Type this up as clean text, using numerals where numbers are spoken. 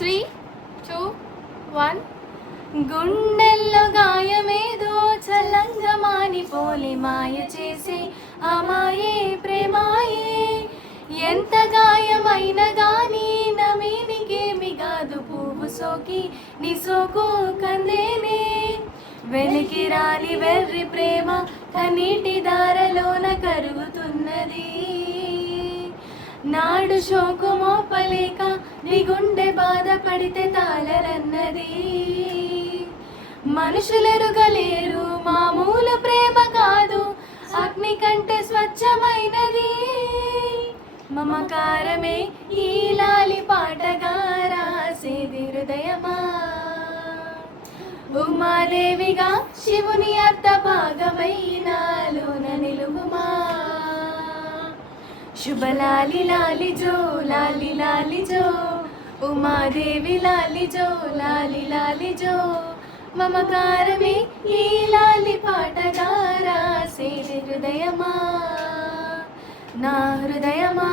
3, 2, 1. గుండెల్లో గాయమేదో చల్లంగా మానిపోలి మాయ చేసే ఆ మాయే ప్రేమాయే. ఎంత గాయమైనా గానీ నమీనికేమి కాదు, పువ్వు సోకి నీ సోకు కందేనే. వెలికి రాని వెర్రి ప్రేమ కన్నీటి దారలోన కరుగుతున్నది. నాడు శోకు మోపలేక నీ గుండె బాధపడితే తాళరన్నది. మనుషులెరుగలేరు మామూలు ప్రేమ కాదు, అగ్ని కంటే స్వచ్ఛమైనది. మమకారమే ఈ లాలి పాటగా రాసేది హృదయమా. ఉమాదేవిగా శివుని అర్థ భాగమైనాలోన నిలుగుమా. శుభలాలి లాలి జో లాలి లాలి జో, ఉమాదేవి లాలి జో లాలి లాలి జో. మమకారమే ఈ లాలి పాటగా రాసేది హృదయమా, నా హృదయమా.